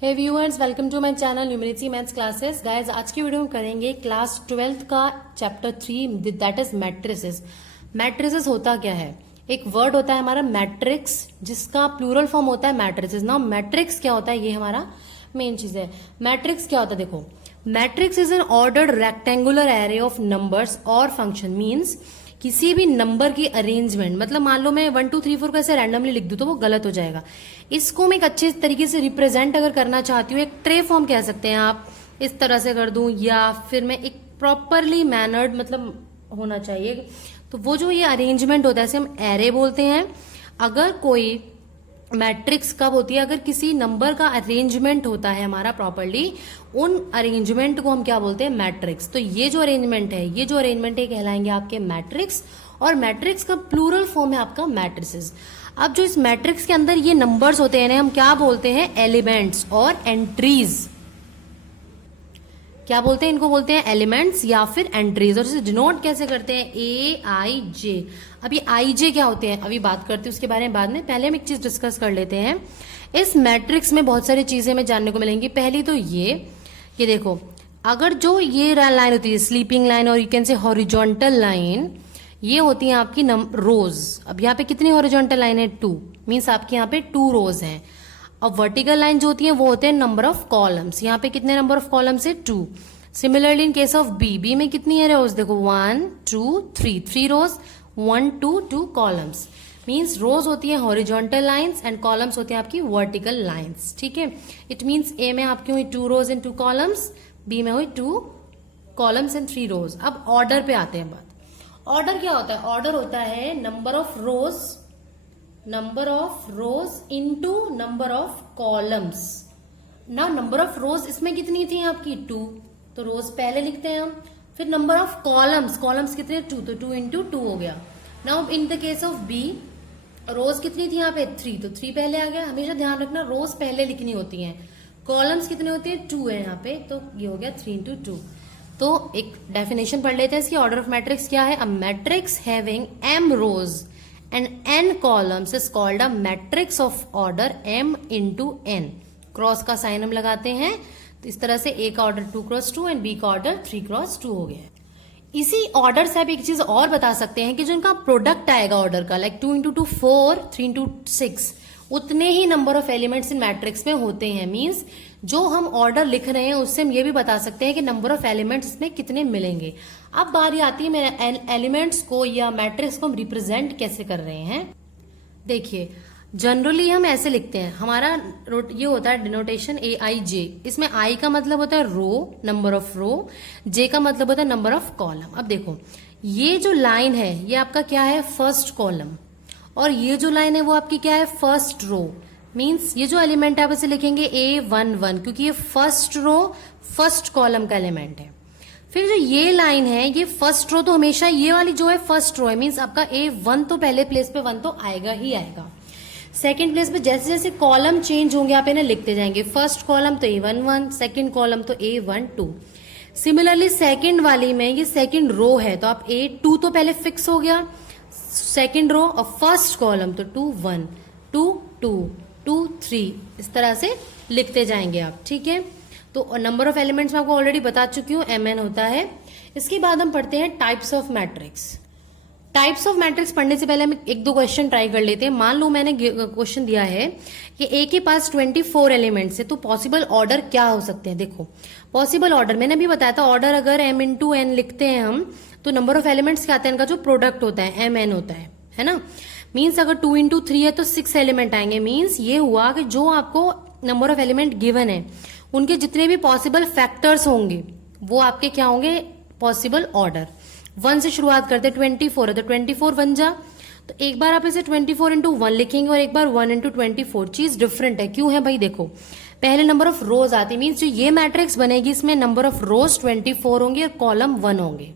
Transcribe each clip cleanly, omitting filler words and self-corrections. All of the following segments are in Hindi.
Hey viewers, welcome to my channel Numeracy maths classes. Guys, आज की वीडियो में करेंगे क्लास 12th का chapter 3, that is matrices. Matrices होता क्या है? एक वर्ड होता है हमारा मैट्रिक्स, जिसका प्लूरल फॉर्म होता है मैट्रिसेस। नाउ मैट्रिक्स क्या होता है, ये हमारा मेन चीज है। मैट्रिक्स क्या होता है? देखो, matrix is an ordered rectangular array of numbers और फंक्शन। मीन्स किसी भी नंबर की अरेंजमेंट, मतलब मान लो मैं 1 2 3 4 को ऐसे रैंडमली लिख दूं तो वो गलत हो जाएगा। इसको मैं एक अच्छे तरीके से रिप्रेजेंट अगर करना चाहती हूँ, एक ट्रे फॉर्म कह सकते हैं आप, इस तरह से कर दूं, या फिर मैं एक प्रॉपरली मैनर्ड मतलब होना चाहिए, तो वो जो ये अरेंजमेंट होता है इसे हम एरे बोलते हैं। अगर कोई मैट्रिक्स कब होती है? अगर किसी नंबर का अरेंजमेंट होता है हमारा प्रॉपरली, उन अरेंजमेंट को हम क्या बोलते हैं? मैट्रिक्स। तो ये जो अरेंजमेंट है कहलाएंगे आपके मैट्रिक्स, और मैट्रिक्स का प्लूरल फॉर्म है आपका मैट्रिसेस। अब जो इस मैट्रिक्स के अंदर ये नंबर्स होते हैं हम क्या बोलते हैं? एलिमेंट्स और एंट्रीज। क्या बोलते हैं? इनको बोलते हैं एलिमेंट्स या फिर एंट्रीज। और इसे डिनोट कैसे करते हैं? AIJ। अब ये IJ क्या होते हैं अभी बात करते हैं उसके बारे में बाद में, पहले हम एक चीज डिस्कस कर लेते हैं। इस मैट्रिक्स में बहुत सारी चीजें हमें जानने को मिलेंगी। पहली तो ये देखो, अगर जो ये लाइन होती है स्लीपिंग लाइन, और you can say horizontal line, ये होती है आपकी रोज। अब यहाँ पे कितनी हॉरिजॉन्टल लाइन है? 2। मीन्स आपके यहाँ पे 2 रोज हैं। अब वर्टिकल लाइन जो होती है वो होते हैं नंबर ऑफ कॉलम्स। यहाँ पे कितने नंबर ऑफ कॉलम्स है? 2। Similarly in case of B में कितनी है रोज? देखो 1 2 3 रोज, 1 2 2 कॉलम्स। मीन्स रोज होती है हॉरिजॉन्टल लाइंस एंड कॉलम्स होती है आपकी वर्टिकल लाइंस। ठीक है, इट मीन्स ए में आपकी हुई 2 रोज एंड 2 कॉलम्स, बी में हुई 2 कॉलम्स एंड 3 रोज। अब ऑर्डर पे आते हैं बात। ऑर्डर क्या होता है? ऑर्डर होता है number of rose into number of columns. ना नंबर ऑफ रोज इसमें कितनी थी आपकी? 2, तो रोज पहले लिखते हैं हम। फिर नंबर ऑफ कॉलम्स कितने? 2, तो 2 इंटू 2 हो गया। Now in the case of B, rows कितनी थी यहाँ पे? 3, तो 3 पहले आ गया। हमेशा ध्यान रखना रोज पहले लिखनी होती हैं। कॉलम्स कितने होते हैं? 2 है यहाँ पे, तो ये हो गया 3 इंटू 2। तो एक डेफिनेशन पढ़ लेते हैं इसकी। ऑर्डर ऑफ मैट्रिक्स क्या है? A matrix having m rows and n columns is called a matrix of order m into n। Cross का साइन हम लगाते हैं, तो इस तरह से A का ऑर्डर 2x2 एंड B का ऑर्डर 3x2 हो गया। इसी ऑर्डर से आप एक चीज और बता सकते हैं कि जो इनका प्रोडक्ट आएगा ऑर्डर का, लाइक 2 इंटू 2 4, 3 इंटू 6, उतने ही number of elements in matrix में होते हैं। मींस जो हम ऑर्डर लिख रहे हैं उससे हम ये भी बता सकते हैं कि नंबर ऑफ एलिमेंट्स इसमें कितने मिलेंगे। अब बारी आती है मेरे एलिमेंट्स को या मैट्रिक्स को हम रिप्रेजेंट कैसे कर रहे हैं। देखिए, जनरली हम ऐसे लिखते हैं, हमारा ये होता है डिनोटेशन AIJ। इसमें I का मतलब होता है रो, नंबर ऑफ रो, J का मतलब होता है नंबर ऑफ कॉलम। अब देखो, ये जो लाइन है ये आपका क्या है? फर्स्ट कॉलम, और ये जो लाइन है वो आपकी क्या है? First row. मींस ये जो एलिमेंट है आप इसे लिखेंगे A11, क्योंकि ये फर्स्ट रो फर्स्ट कॉलम का एलिमेंट है। फिर जो ये लाइन है ये फर्स्ट रो, तो हमेशा ये वाली जो है फर्स्ट रो है। मींस आपका A1 तो पहले प्लेस पे 1 तो आएगा ही आएगा। सेकंड प्लेस पे जैसे जैसे कॉलम चेंज होंगे आप इन्हें लिखते जाएंगे। फर्स्ट कॉलम तो A11, सेकंड कॉलम तो A12। सिमिलरली सेकंड वाली में ये सेकंड रो है, तो आप A2 तो पहले फिक्स हो गया सेकंड रो, और फर्स्ट कॉलम तो 2 1 2 2 2 3, इस तरह से लिखते जाएंगे आप। ठीक है, तो नंबर ऑफ एलिमेंट्स मैं आपको ऑलरेडी बता चुकी हूँ, MN होता है। इसके बाद हम पढ़ते हैं types of matrix. Types of matrix पढ़ने से पहले हम एक दो क्वेश्चन ट्राई कर लेते हैं। मान लो मैंने क्वेश्चन दिया है कि A के पास 24 एलिमेंट्स है, तो पॉसिबल ऑर्डर क्या हो सकते हैं? देखो, पॉसिबल ऑर्डर मैंने भी बताया था, ऑर्डर अगर m इंटू n लिखते हैं हम, तो नंबर ऑफ एलिमेंट्स क्या आते हैं? इनका जो प्रोडक्ट होता है MN होता है ना। मीन्स अगर 2 इंटू 3 है तो 6 एलिमेंट आएंगे। मीन्स ये हुआ कि जो आपको नंबर ऑफ एलिमेंट गिवन है उनके जितने भी पॉसिबल फैक्टर्स होंगे वो आपके क्या होंगे? Possible order. 1 से शुरुआत करते, 24 है तो 24 1 जा, तो एक बार आप इसे 24 इंटू 1 लिखेंगे और एक बार 1 इंटू 24। चीज डिफरेंट है, क्यों है भाई? देखो, पहले नंबर ऑफ रोज आती, मीन्स जो ये मैट्रिक्स बनेगी इसमें नंबर ऑफ रोज 24 होंगे और कॉलम 1 होंगे।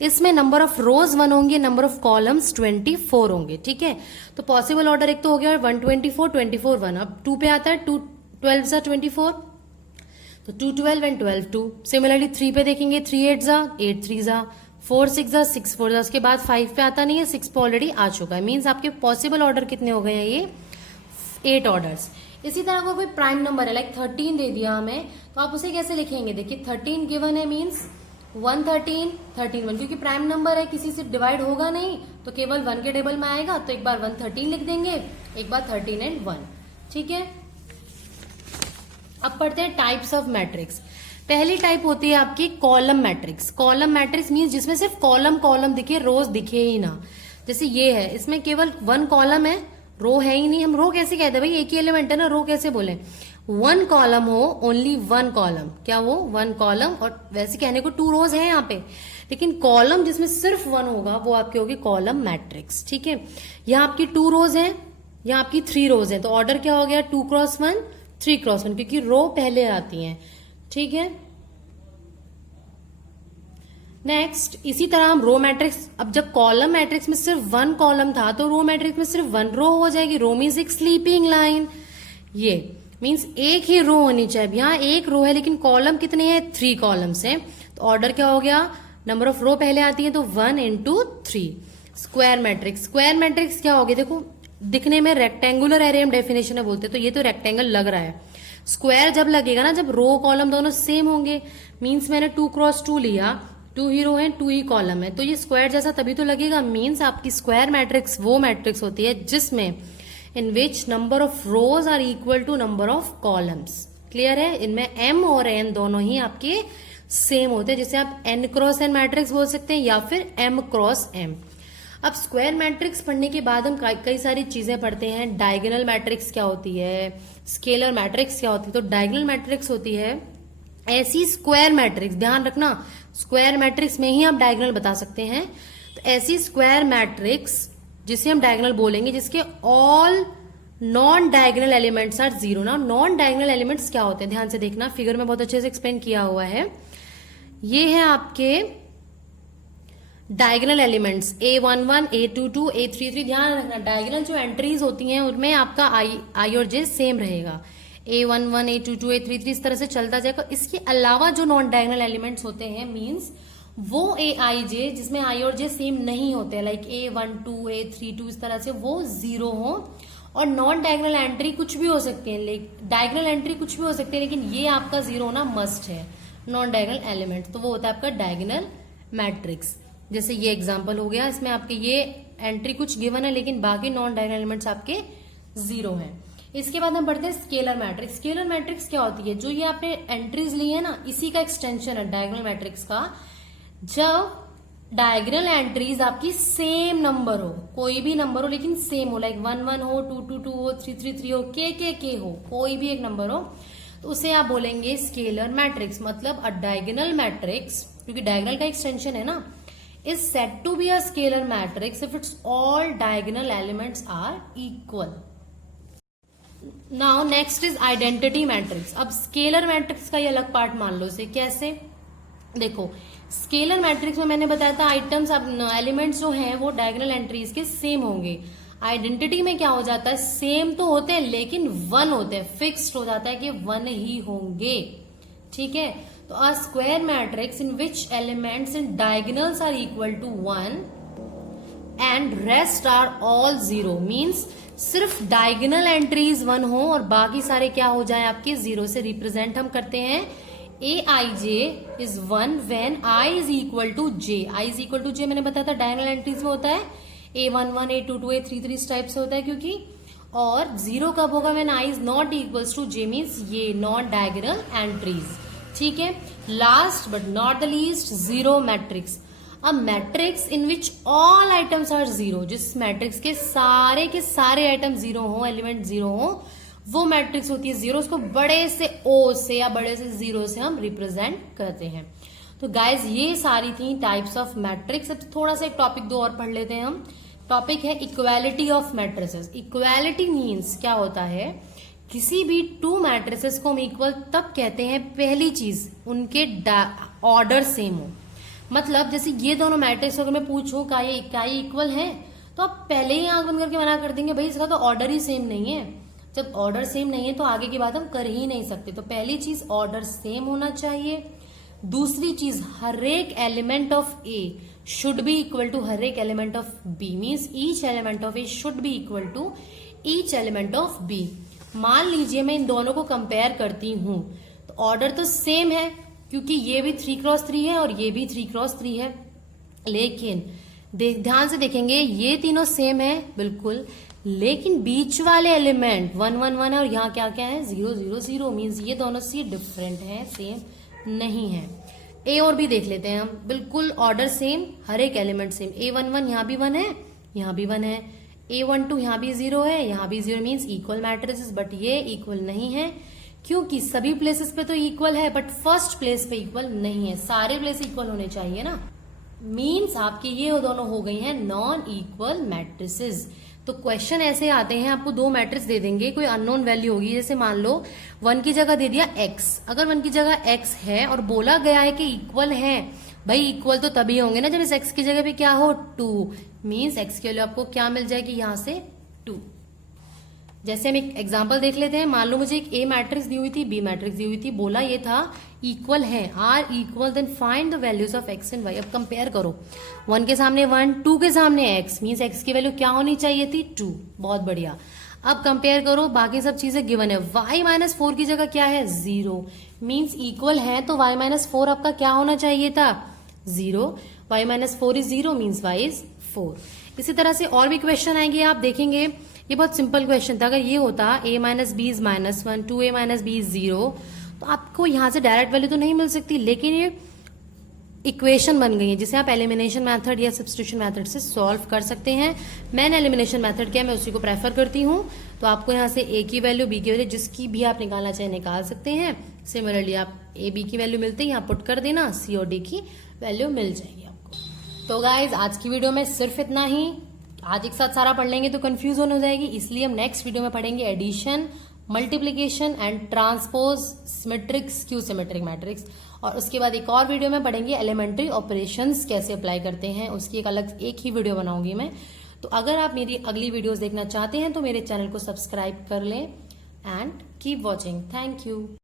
इसमें नंबर ऑफ रोज 1 होंगे, नंबर ऑफ कॉलम्स 24 होंगे। ठीक है, तो पॉसिबल ऑर्डर एक तो हो गया 124 24 1। अब 2 पे आता है, 2 12 जा 24, तो 2 12 एंड 12 2। सिमिलरली 3 पे देखेंगे, 3 8 जा 8 3 जा 4 6 जा 6 4 जा। उसके बाद 5 पे आता नहीं है, 6 पे ऑलरेडी आ चुका है। मीन्स आपके पॉसिबल ऑर्डर कितने हो गए हैं? ये 8 ऑर्डर्स। इसी तरह को कोई प्राइम नंबर है लाइक 13 दे दिया हमें, तो आप उसे कैसे लिखेंगे? देखिए 13 गिवन है मीन्स 113, 13 1, क्योंकि प्राइम नंबर है किसी से डिवाइड होगा नहीं तो केवल 1 के टेबल में आएगा, तो एक बार 113 लिख देंगे, एक बार 13 एंड 1। ठीक है, अब पढ़ते हैं टाइप्स ऑफ मैट्रिक्स। पहली टाइप होती है आपकी column matrix. Column matrix means जिसमें सिर्फ कॉलम कॉलम दिखे, रोज दिखे ही ना। जैसे ये है, इसमें केवल 1 कॉलम है, रो है ही नहीं। हम रो कैसे कहते हैं भाई, एक ही एलिमेंट है ना, रो कैसे बोले? 1 कॉलम हो, ओनली 1 कॉलम, क्या वो 1 कॉलम, और वैसे कहने को 2 रोज है यहाँ पे, लेकिन कॉलम जिसमें सिर्फ 1 होगा वो आपकी होगी कॉलम मैट्रिक्स। ठीक है, यहाँ आपकी 2 रोज है, यहाँ आपकी 3 रोज है, तो ऑर्डर क्या हो गया? 2 क्रॉस 1, 3 क्रॉस 1, क्योंकि रो पहले आती है। ठीक है, नेक्स्ट इसी तरह हम रो मैट्रिक्स, अब जब कॉलम मैट्रिक्स में सिर्फ 1 कॉलम था तो रो मैट्रिक्स में सिर्फ 1 रो हो जाएगी। रो मीन्स एक स्लीपिंग लाइन, ये मीन्स एक ही रो होनी चाहिए। यहाँ एक रो है लेकिन कॉलम कितने हैं? 3 कॉलम्स हैं, तो ऑर्डर क्या हो गया? नंबर ऑफ रो पहले आती है तो 1 into 3। Square matrix, square matrix क्या होगी? देखो दिखने में रेक्टेंगुलर एरे हम डेफिनेशन में बोलते हैं, तो ये तो रेक्टेंगल लग रहा है। स्क्वायर जब लगेगा ना, जब रो कॉलम दोनों सेम होंगे, मीन्स मैंने 2 क्रॉस 2 लिया, 2 ही रो है 2 ही कॉलम है, तो ये स्क्वायर जैसा तभी तो लगेगा। मीन्स आपकी स्क्वायर मैट्रिक्स वो मैट्रिक्स होती है जिसमें in which number of rows are equal to number of columns. Clear है, इनमें m और n दोनों ही आपके सेम होते हैं, जिसे आप n क्रॉस n मैट्रिक्स बोल सकते हैं या फिर m क्रॉस m। अब स्क्वायर मैट्रिक्स पढ़ने के बाद हम कई सारी चीजें पढ़ते हैं। डायगोनल मैट्रिक्स क्या होती है, स्केलर मैट्रिक्स क्या होती है। तो डायगोनल मैट्रिक्स होती है ऐसी स्क्वायर मैट्रिक्स, ध्यान रखना स्क्वायर मैट्रिक्स में ही आप डायगोनल बता सकते हैं। तो ऐसी स्क्वायर मैट्रिक्स जिसे हम डायगोनल बोलेंगे जिसके all non diagonal elements are 0 ना। नॉन डायगोनल एलिमेंट्स क्या होते हैं, ध्यान से देखना, फिगर में बहुत अच्छे से एक्सप्लेन किया हुआ है। ये है आपके diagonal elements A11, A22, A33। ध्यान रखना डायगोनल जो एंट्रीज होती हैं उनमें आपका आई और जे सेम रहेगा। A11, A22, A33 इस तरह से चलता जाएगा। इसके अलावा जो नॉन डायगोनल एलिमेंट्स होते हैं मींस वो AI/J जिसमें आई और जे सेम नहीं होते, लाइक A12, A32 इस तरह से वो 0 हो। और नॉन डायगोनल एंट्री कुछ भी हो सकती है, डायगोनल एंट्री कुछ भी हो सकती है, लेकिन ये आपका 0 होना मस्ट है नॉन डायगोनल एलिमेंट, तो वो होता है आपका डायगोनल मैट्रिक्स। जैसे ये एग्जांपल हो गया, इसमें आपके ये एंट्री कुछ गिवन है लेकिन बाकी नॉन डायगोनल एलिमेंट्स आपके 0 हैं। इसके बाद हम पढ़ते हैं स्केलर मैट्रिक्स। स्केलर मैट्रिक्स क्या होती है, जो ये आपने एंट्रीज ली है ना, इसी का एक्सटेंशन है डायगोनल मैट्रिक्स का। जब डायगोनल एंट्रीज आपकी सेम नंबर हो, कोई भी नंबर हो लेकिन सेम हो, लाइक 1 1 हो, 2 2 2 हो, 3 3 3 हो, k हो, कोई भी एक नंबर हो, तो उसे आप बोलेंगे स्केलर मैट्रिक्स। मतलब अ डायगोनल मैट्रिक्स, क्योंकि डायगोनल का एक्सटेंशन है ना, is said to be a scalar matrix if its all diagonal elements are equal. Now next is identity matrix. अब स्केलर मैट्रिक्स का ये अलग पार्ट मान लो इसे, कैसे? देखो स्केलर मैट्रिक्स में मैंने बताया था आइटम्स एलिमेंट्स जो हैं वो डायगोनल एंट्रीज के सेम होंगे। आइडेंटिटी में क्या हो जाता है, सेम तो होते हैं लेकिन 1 होते हैं, फिक्स्ड हो जाता है कि 1 ही होंगे। ठीक है, तो a square matrix in which elements and diagonals are equal to 1 and rest are all 0 means सिर्फ डायगोनल एंट्रीज 1 हो और बाकी सारे क्या हो जाए आपके 0 से रिप्रेजेंट हम करते हैं। Aij is 1 when I is equal to j। I is equal to j मैंने बताया था डायगोनल एंट्रीज में होता है A11, A22, A33 इस टाइप से होता है क्योंकि, और 0 कब होगा when I is not equals to j means ये नॉन डायगोनल एंट्रीज। ठीक है, last but not the least zero matrix. A matrix in which all items are 0, जिस मैट्रिक्स के सारे आइटम 0 हो, एलिमेंट 0 हो, वो मैट्रिक्स होती है 0। उसको बड़े से O से या बड़े से 0 से हम रिप्रेजेंट करते हैं। तो गाइज ये सारी थी टाइप्स ऑफ मैट्रिक्स। अब थोड़ा सा एक टॉपिक 2 और पढ़ लेते हैं हम। टॉपिक है equality of matrices. Equality means क्या होता है, किसी भी 2 मैट्रिसेस को हम इक्वल तब कहते हैं, पहली चीज उनके ऑर्डर सेम हो। मतलब जैसे ये दोनों मैट्रिक्स अगर मैं पूछूं क्या ये इक्वल है, तो आप पहले ही आंख बंद करके मना कर देंगे भाई इसका तो ऑर्डर ही सेम नहीं है। जब ऑर्डर सेम नहीं है तो आगे की बात हम कर ही नहीं सकते। तो पहली चीज ऑर्डर सेम होना चाहिए। दूसरी चीज हर एक element of A should be equal to हर एक element of B, means each element of A should be equal to each element of B. मान लीजिए मैं इन दोनों को कंपेयर करती हूं, तो ऑर्डर तो सेम है क्योंकि ये भी 3x3 है और ये भी 3x3 है, लेकिन ध्यान से देखेंगे ये तीनों सेम है बिल्कुल, लेकिन बीच वाले एलिमेंट 1 1 1 है और यहाँ क्या क्या है 0 0 0, मीन्स ये दोनों सी डिफरेंट है, सेम नहीं है। ए और बी देख लेते हैं हम, बिल्कुल ऑर्डर सेम, हर एक एलिमेंट सेम, A11 यहाँ भी 1 है, यहाँ भी 1 है, A12 यहाँ भी 0 है, यहाँ भी 0, मीन्स इक्वल मैट्रिसेस, बट ये इक्वल नहीं है क्योंकि सभी प्लेसेस पे तो इक्वल है बट फर्स्ट प्लेस पे इक्वल नहीं है। सारे प्लेस इक्वल होने चाहिए ना, मीन्स आपके ये दोनों हो गई हैं नॉन इक्वल मैट्रिसेस। तो क्वेश्चन ऐसे आते हैं, आपको दो मैट्रिक्स दे देंगे, कोई अननोन वैल्यू होगी, जैसे मान लो 1 की जगह दे दिया x, अगर 1 की जगह x है और बोला गया है कि इक्वल है, भाई इक्वल तो तभी होंगे ना जब इस x की जगह पे क्या हो 2, मीन्स x के लिए आपको क्या मिल जाएगी यहां से 2। जैसे हम एक एग्जांपल देख लेते हैं, मान लो मुझे एक A मैट्रिक्स दी हुई थी, B मैट्रिक्स दी हुई थी, बोला ये था इक्वल है, are equal, then find the values of x and y। अब कंपेयर करो, 1 के सामने 1, 2 के सामने x, मीन्स x की वैल्यू क्या होनी चाहिए थी 2, बहुत बढ़िया। अब कंपेयर करो, बाकी सब चीजें गिवन है, y-4 की जगह क्या है 0, मीन्स इक्वल है तो y-4 आपका क्या होना चाहिए था 0, y-4 is 0 means y is 4। इसी तरह से और भी क्वेश्चन आएंगे, आप देखेंगे ये बहुत सिंपल क्वेश्चन था, अगर ये होता a-b इज -1, 2a-b इज 0, तो आपको यहां से डायरेक्ट वैल्यू तो नहीं मिल सकती, लेकिन ये इक्वेशन बन गई है जिसे आप एलिमिनेशन मेथड या सब्स्टिट्यूशन मेथड से सॉल्व कर सकते हैं। मैंने एलिमिनेशन मेथड किया, मैं उसी को प्रेफर करती हूँ। तो आपको यहाँ से a की वैल्यू, b की वैल्यू, जिसकी भी आप निकालना चाहे निकाल सकते हैं। सिमिलरली आप a b की वैल्यू मिलते ही यहाँ पुट कर देना, c और d की वैल्यू मिल जाएगी आपको। तो गाइज आज की वीडियो में सिर्फ इतना ही, आज एक साथ सारा पढ़ लेंगे तो कंफ्यूजन हो जाएगी, इसलिए हम नेक्स्ट वीडियो में पढ़ेंगे addition, multiplication and transpose, symmetric, skew symmetric matrix, और उसके बाद एक और वीडियो में पढ़ेंगे एलिमेंट्री ऑपरेशंस कैसे अप्लाई करते हैं, उसकी एक ही वीडियो बनाऊंगी मैं। तो अगर आप मेरी अगली वीडियोस देखना चाहते हैं तो मेरे चैनल को सब्सक्राइब कर लें and keep watching. Thank you.